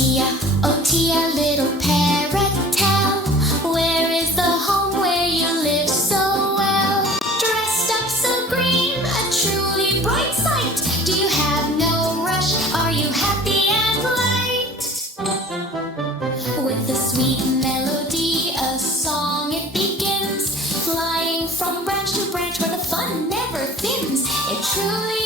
Tia, oh Tia, little parrot, tell, where is the home where you live so well? Dressed up so green, a truly bright sight. Do you have no rush? Are you happy and light? With a sweet melody, a song it begins, flying from branch to branch where the fun never thins. It truly